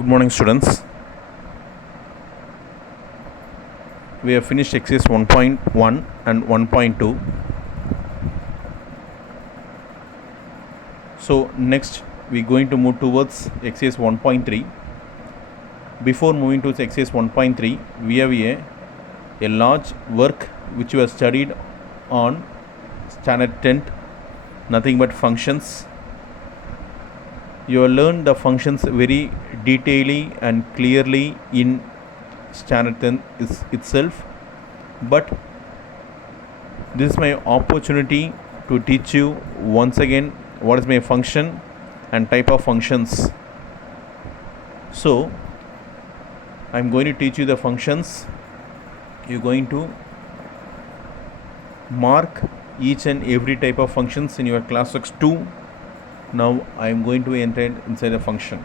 Good morning, students. We have finished exercise 1.1 and 1.2. So next we are going to move towards exercise 1.3. Before moving to exercise 1.3, we have a large work which we have studied on standard 10th, nothing but functions. You have learned the functions very detailedly and clearly in standard 10 itself, but this is my opportunity to teach you once again what is my function and type of functions. So I am going to teach you the functions. You are going to mark each and every type of functions in your class text 2. Now I am going to enter inside a function.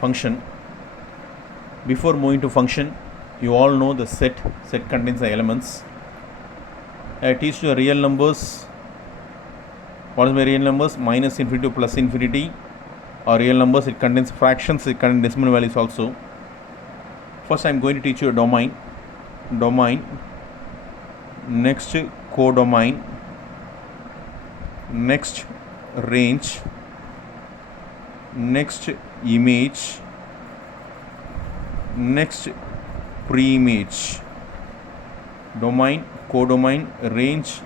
Function. Before moving to function, you all know the set. Set contains the elements. I teach you real numbers. What is my real numbers? Minus infinity to plus infinity. Or real numbers, it contains fractions, it contains decimal values also. First I am going to teach you a domain. Next codomain. Next range. Next image. Next preimage. Domain, codomain, range,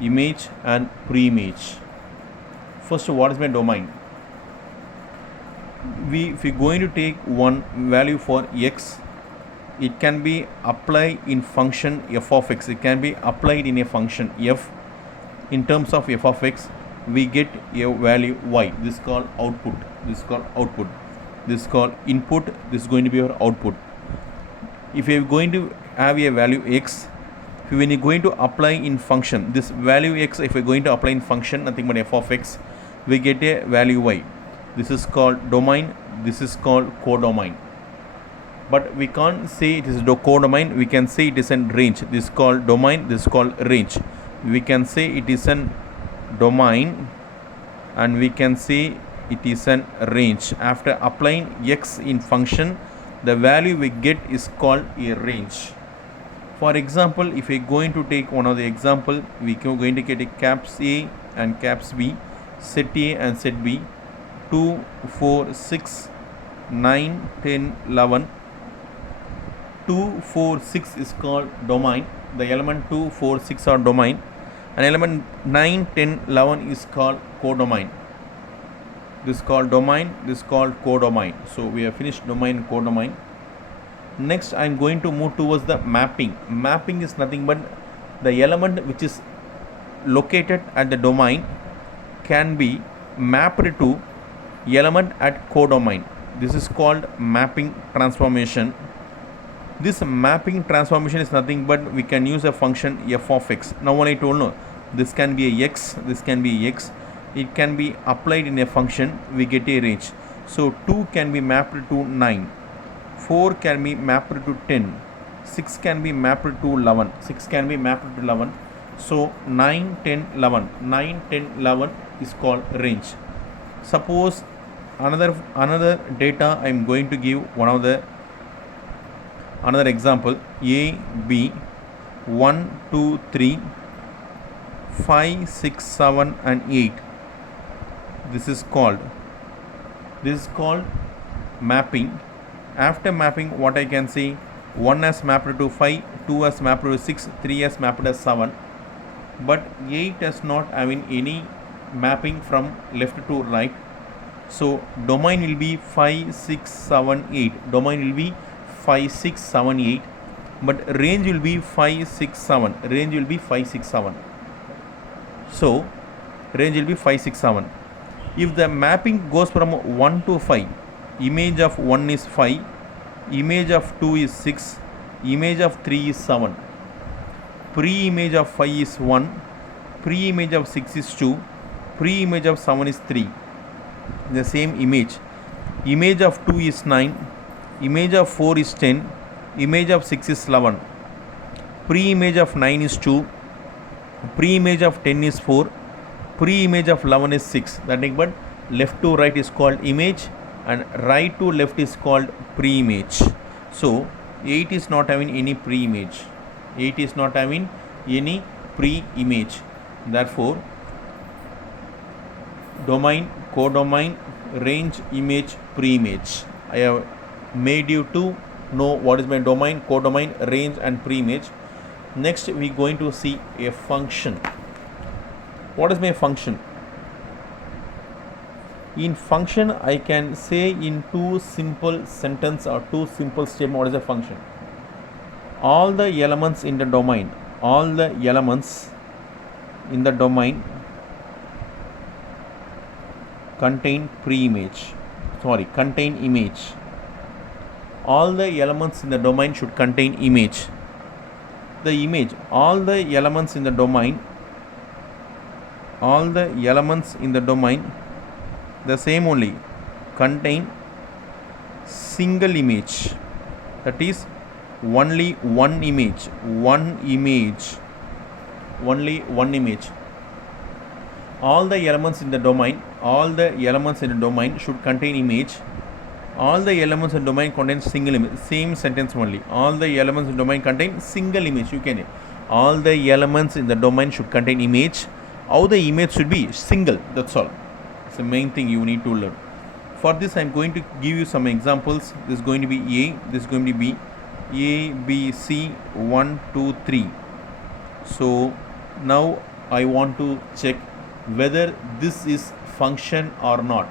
image and preimage. First, what is my domain? If we are going to take one value for x, it can be applied in function f of x. It can be applied in a function f. In terms of f of x, we get a value y. This is called output. This is called input. This is going to be your output. If you are going to have a value x, when you are going to apply in function, this value x, if we are going to apply in function, nothing but f of x, we get a value y. This is called domain. This is called codomain. But we can't say it is codomain. We can say it is a range. This is called domain. This is called range. We can say it is a domain and we can say it is a range. After applying x in function, the value we get is called a range. For example, if we are going to take one of the example, we are going to get a caps A and caps B, set A and set B. 2, 4, 6, 9, 10, 11. 2, 4, 6 is called domain. The element 2, 4, 6 are domain. And element 9, 10, 11 is called codomain. This is called domain. This is called codomain. So we have finished domain and codomain. Next I am going to move towards the mapping. Mapping is nothing but the element which is located at the domain can be mapped to element at codomain. This is called mapping transformation. This mapping transformation is nothing but we can use a function f of x. Now when I told no, this can be a x, this can be x. It can be applied in a function, we get a range. So 2 can be mapped to 9. 4 can be mapped to 10. 6 can be mapped to 11. 6 can be mapped to 11. So 9, 10, 11. 9, 10, 11 is called range. Suppose another data I am going to give another example. A, B, 1, 2, 3, 5, 6, 7 and 8. This is called mapping. After mapping, what I can say, 1 has mapped to 5, 2 has mapped to 6, 3 has mapped to 7, but 8 has not having any mapping from left to right. So domain will be 5, 6, 7, 8. Domain will be 5, 6, 7, 8. But range will be 5, 6, 7. Range will be 5, 6, 7. So range will be 5, 6, 7. If the mapping goes from 1 to 5, image of 1 is 5, image of 2 is 6, image of 3 is 7. Pre-image of 5 is 1, pre-image of 6 is 2, pre-image of 7 is 3. The same image of 2 is 9, image of 4 is 10, image of 6 is 11, pre-image of 9 is 2, pre-image of 10 is 4, pre-image of 11 is 6. That means, but left to right is called image and right to left is called pre-image. So 8 is not having any pre-image. 8 is not having any pre-image. Therefore, domain, codomain, range, image, pre-image. I have made you to know what is my domain, codomain, range and pre-image. Next we are going to see a function. What is my function? In function I can say in two simple sentence or two simple statement what is a function. All the elements in the domain, all the elements in the domain contain pre-image, contain image. All the elements in the domain should contain image. The image, all the elements in the domain, the same only contain single image, that is only one image, only one image. All the elements in the domain should contain image. All the elements in domain contain single image. Same sentence only. All the elements in domain contain single image. You can. All the elements in the domain should contain image. How the image should be single. That's all. It's the main thing you need to learn. For this, I am going to give you some examples. This is going to be A. This is going to be A, B, C, 1, 2, 3. So now I want to check whether this is function or not.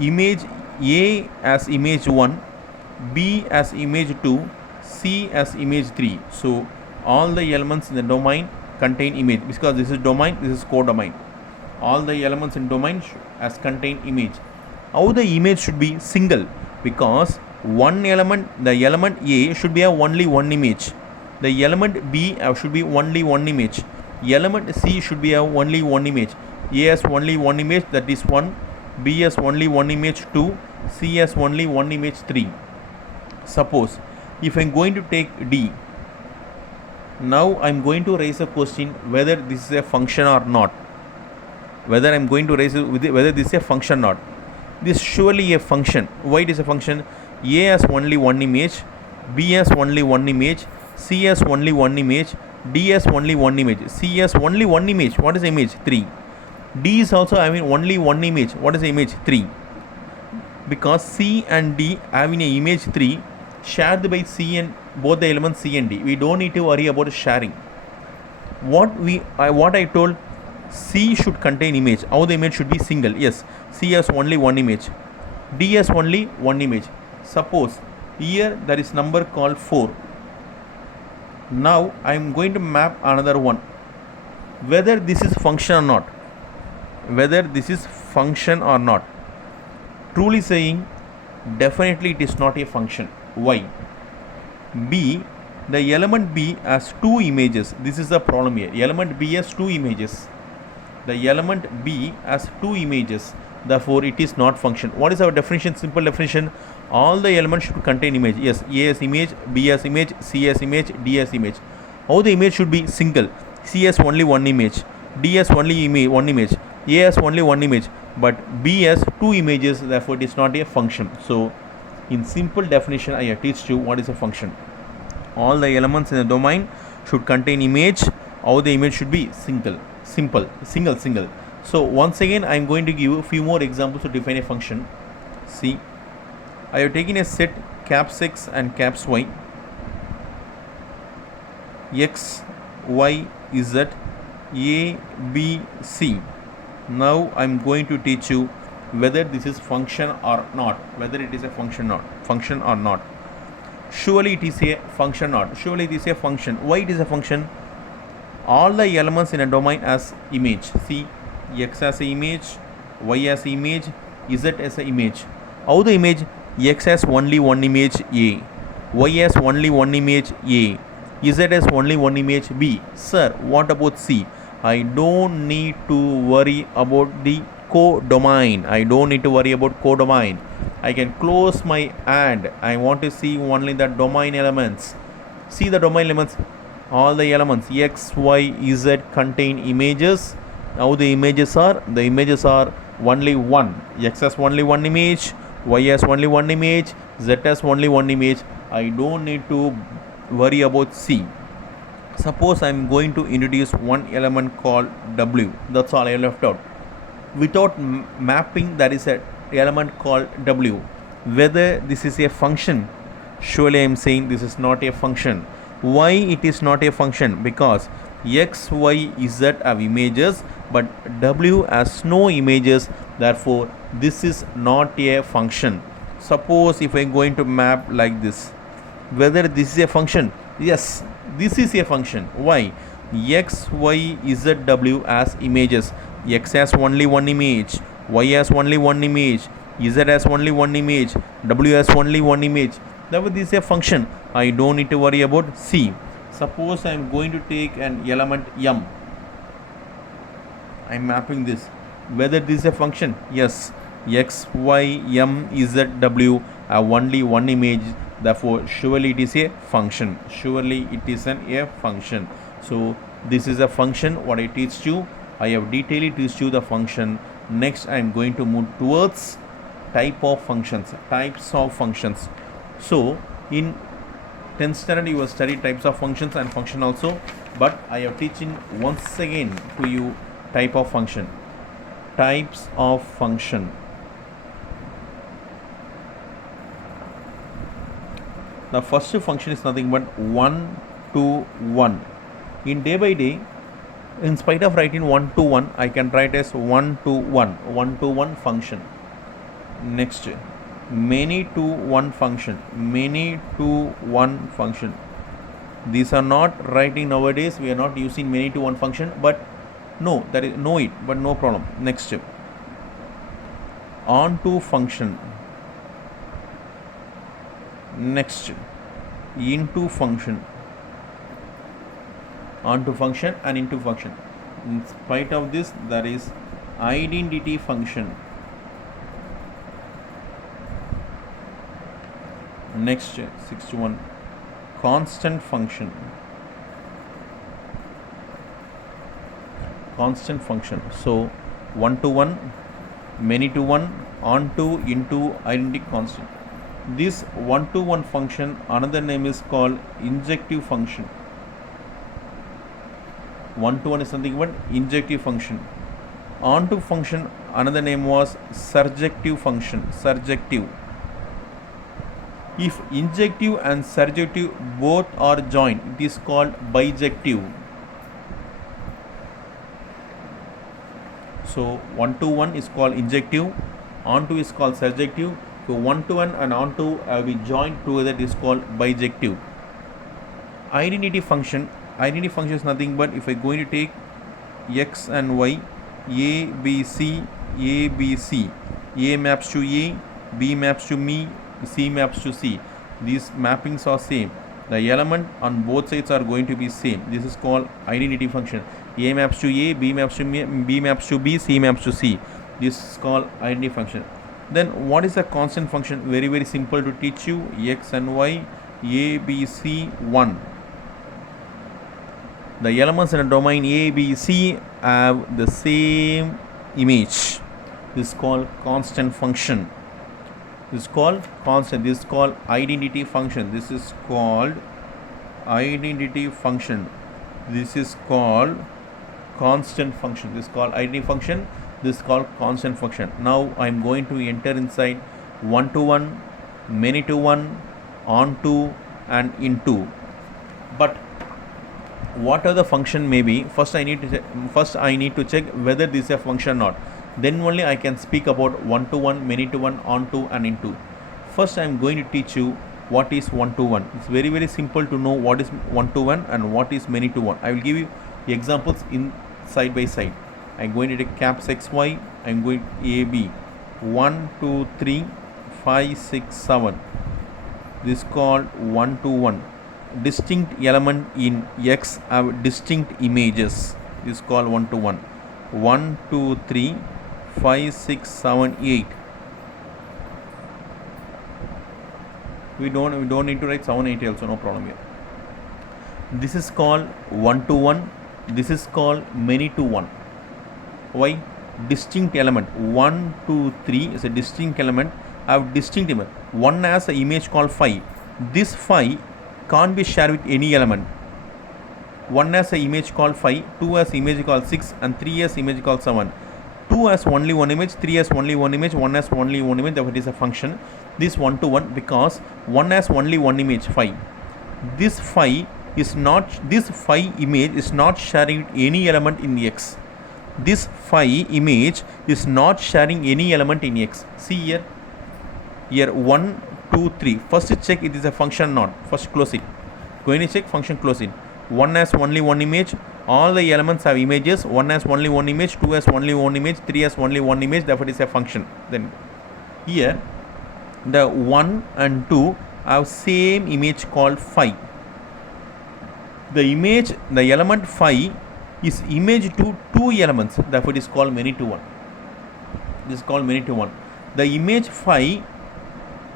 Image A as image 1, B as image 2, C as image 3. So all the elements in the domain contain image, because this is domain, this is codomain. All the elements in domain as contain image. How the image should be single? Because one element, the element A should be only one image. The element B should be only one image. Element C should be only one image. A has only one image, that is 1. B has only one image, 2. C has only one image, 3. Suppose if I am going to take D, now I am going to raise a question whether this is a function or not. Whether this is a function or not. This is surely a function. Why it is a function? A has only one image, B has only one image, C has only one image, D has only one image. C has only one image. What is the image? 3. D is also having only one image. What is the image? 3. Because C and D having an image 3 shared by C and both the elements C and D. We don't need to worry about sharing. What I told, C should contain image. How the image should be single? Yes, C has only one image, D has only one image. Suppose here there is number called 4. Now I am going to map another one. Whether this is function or not. Truly saying, definitely it is not a function. Why? B, the element B has two images. This is the problem here. Element B has two images. Therefore it is not function. What is our definition? Simple definition. All the elements should contain image. Yes, A has image, B has image, C has image, D has image. How the image should be single? C has only one image, D has only one image, A has only one image, but B has two images. Therefore it is not a function. So in simple definition I have teach you what is a function. All the elements in the domain should contain image. How the image should be single. So once again I am going to give you a few more examples to define a function. See, I have taken a set caps X and caps Y, X, Y, Z, A, B, C. Now I am going to teach you whether this is function or not. Surely it is a function or not. Surely it is a function. Why it is a function? All the elements in a domain as image. See, X as an image, Y as an image, Z as an image. How the image? X has only one image A, Y has only one image A, Z has only one image B. Sir, what about C? I don't need to worry about the codomain. I can close my and I want to see only the domain elements. See the domain elements, all the elements x, y, z contain images. Now the images are only one. X has only one image, y has only one image, z has only one image. I don't need to worry about C. Suppose I am going to introduce one element called W. That's all I left out. Without mapping, there is a element called W. Whether this is a function, surely I am saying this is not a function. Why it is not a function? Because x, y, z have images, but W has no images. Therefore, this is not a function. Suppose if I am going to map like this, whether this is a function? Yes, this is a function. Why? X, y, z, W as images. X has only one image, y has only one image, z has only one image, W has only one image. Therefore, this is a function. I don't need to worry about C. Suppose I am going to take an element M. I am mapping this. Whether this is a function? Yes. X, y, M, z, W have only one image. Therefore, surely it is a function. Surely it is a function. So, this is a function. What I teach you, I have detailedly teach you the function. Next, I am going to move towards types of functions. So, in 10th standard, you will study types of functions and function also. But I am teaching once again to you type of function. Types of function. The first function is nothing but 1 to 1. In day by day, in spite of writing 1 to 1, I can write as 1 to 1 function. Next, many to 1 function. These are not writing nowadays. We are not using many to 1 function, but no, that is know it, but no problem. Next, on to function. Next, into function. On to function and into function. In spite of this, there is identity function. Next, 61, constant function. So 1 to 1, many to 1, on to, into, identity, constant. This 1 to 1 function, another name is called injective function. 1 to 1 is something but injective function. On to function, another name was surjective function. If injective and surjective both are joined, it is called bijective. So 1 to 1 is called injective, on to is called surjective. So 1 to 1 and on to be joined together, it is called bijective. Identity function is nothing but if I going to take x and y, a, b, c, a maps to a, b maps to me, c maps to c. These mappings are same. The element on both sides are going to be same. This is called identity function. A maps to a, b maps to me, b maps to b, c maps to c. This is called identity function. Then what is a constant function? Very, very simple to teach you. X and y, a, b, c, 1. The elements in a domain A, B, C have the same image. This is called constant function. This is called constant. This is called identity function. This is called identity function. This is called constant function. This is called identity function. This is called constant function. Now I am going to enter inside 1 to 1, many to 1, on to, and into. But what are the function may be? First I need to check whether this is a function or not. Then only I can speak about 1 to 1, many to 1, on to, and into. First I am going to teach you what is 1 to 1. It's very, very simple to know what is 1 to 1 and what is many to 1. I will give you examples in side by side. I am going to take caps XY. I am going A, B. 1, 2, 3, 5, 6, 7. This is called 1 to 1. Distinct element in X have distinct images. This is called 1 to 1. 1, 2, 3, 5, 6, 7, 8. We don't need to write 7, 8 also, no problem here. This is called 1 to 1. This is called many to 1. Why? Distinct element. 1, 2, 3 is a distinct element. I have distinct image. 1 has an image called 5. This 5 can't be shared with any element. 1 has an image called 5, 2 has image called 6, and 3 has image called 7. 2 has only one image, 3 has only one image, 1 has only one image, therefore it is a function. This 1 to 1 because 1 has only one image, 5. This 5 is not, this 5 image is not sharing any element in X. This 5 image is not sharing any element in X. See here. Here 1, 2, 3. First check it is a function not. First close it. Going to check function close it. 1 has only one image. All the elements have images. 1 has only one image. 2 has only one image. 3 has only one image. Therefore, it is a function. Then here the 1 and 2 have same image called 5. The image, the element 5 is image to 2 elements. Therefore, it is called many to 1. This is called many to 1. The image 5,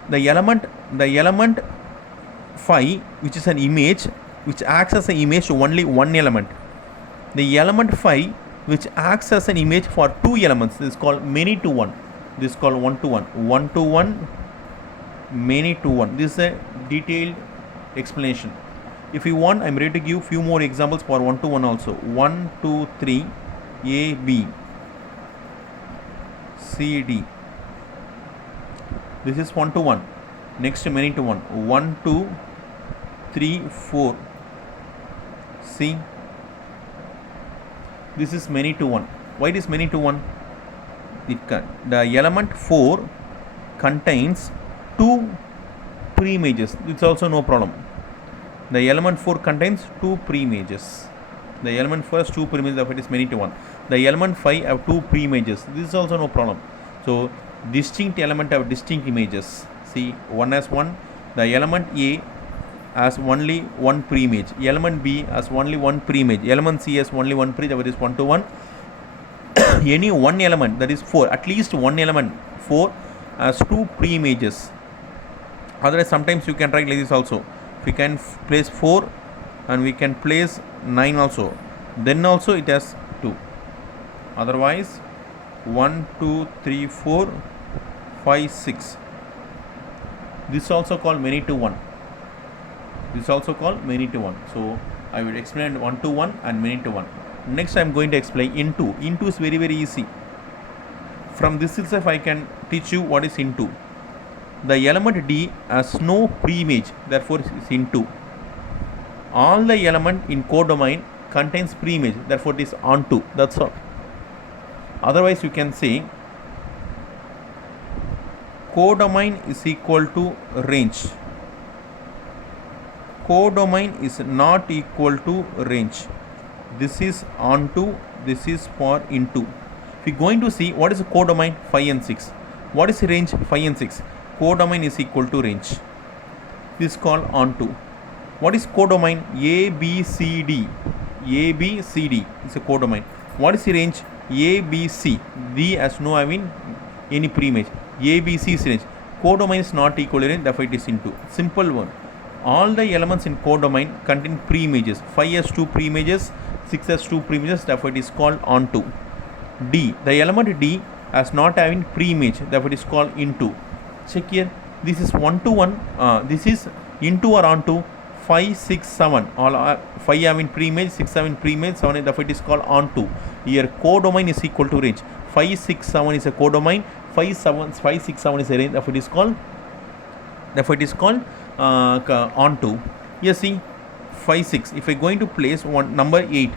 the element 5, which is an image, which acts as an image to only one element. The element 5, which acts as an image for 2 elements, this is called many to 1. This is called 1 to 1. 1 to 1, many to 1. This is a detailed explanation. If you want, I am ready to give few more examples for 1 to 1 also. 1, 2, 3, A, B, C, D. This is 1 to 1. Next many to 1. 1, 2, 3, 4. See, this is many to 1. Why it is many to 1? The element 4 contains 2 pre-images. It's also no problem. The element 4 contains 2 pre-images. The element first 2 pre-images, therefore it is many to 1. The element 5 have 2 pre-images. This is also no problem. So distinct element have distinct images. See, 1 has 1. The element A has only one pre-image. Element B has only one pre-image. Element C has only one pre, therefore it is 1 to 1. Any one element, that is 4, at least one element 4 has 2 pre-images. Otherwise sometimes you can write like this also. We can place 4 and we can place 9 also. Then also it has 2. Otherwise 1, 2, 3, 4, 5, 6. This is also called many to 1. This is also called many to 1. So I will explain 1 to 1 and many to 1. Next I am going to explain into. Into is very easy. From this itself I can teach you what is into. The element D has no pre-image, therefore it is into. All the element in codomain contains pre-image, therefore it is onto. That's all. Otherwise you can say codomain is equal to range. Codomain is not equal to range. This is onto, this is for into. If we are going to see what is codomain 5 and 6. What is range 5 and 6? Codomain is equal to range. This is called onto. What is codomain? A, B, C, D. A, B, C, D is a codomain. What is the range? A, B, C. D has no any pre-image. A, B, C is range. Codomain is not equal to range, therefore it is into. Simple one. All the elements in codomain contain pre-images. 5 has 2 pre-images, 6 has 2 pre-images, therefore it is called onto. D. The element D has not having pre-image, therefore it is called into. Check here. This is 1 to 1. This is into or onto. 5, 6, 7. All 5 having pre-image, 6 having pre-image, 7. Therefore it is called onto. Here codomain is equal to range. 5, 6, 7 is a codomain. 5, 6, 7 is a range. Therefore it is called onto. Here see 5, 6. If I are going to place one number 8.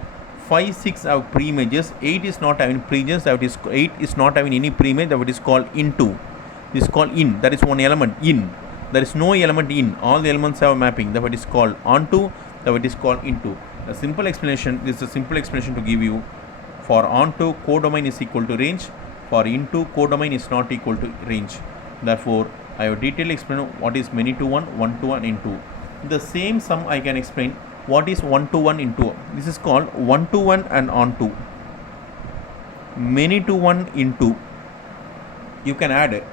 5, 6 have pre-images. 8 is not having pre-images. 8 is not having any pre-image. Therefore it is called into. This is called in. That is one element in. There is no element in. All the elements have a mapping. Therefore it is called onto. Therefore it is called into. A simple explanation. This is a simple explanation to give you. For onto, codomain is equal to range. For into, codomain is not equal to range. Therefore I have detailed explained what is many to 1, 1 to 1, into. The same sum I can explain what is 1 to 1 into. This is called 1 to 1 and onto. Many to 1 into. You can add it.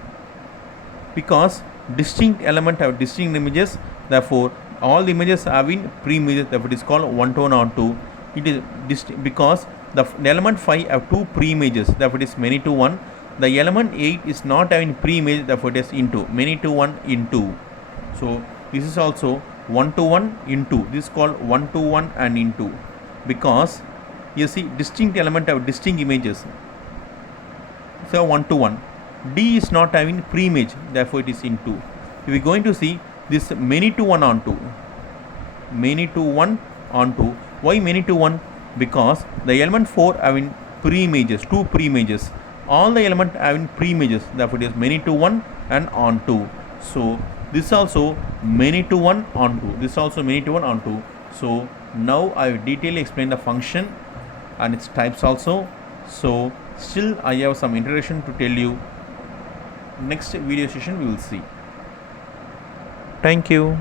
Because distinct element have distinct images, therefore all the images having pre-images, therefore it is called one-to-one onto. It is because the element 5 have two pre-images, therefore it is many to one. The element 8 is not having pre-image, therefore it is into, many to one into. So this is also one-to-one into, this is called one-to-one and into, because you see distinct element have distinct images, so one-to-one. D is not having pre-image, therefore it is into. If we are going to see this many to one onto, many to one onto. Why many to one? Because the element 4 having pre-images, two pre-images. All the element having pre-images, therefore it is many to one and onto. So this also many to one onto, this also many to one onto. So now I will detailedly explain the function and its types also. So still I have some introduction to tell you. Next video session we will see. Thank you.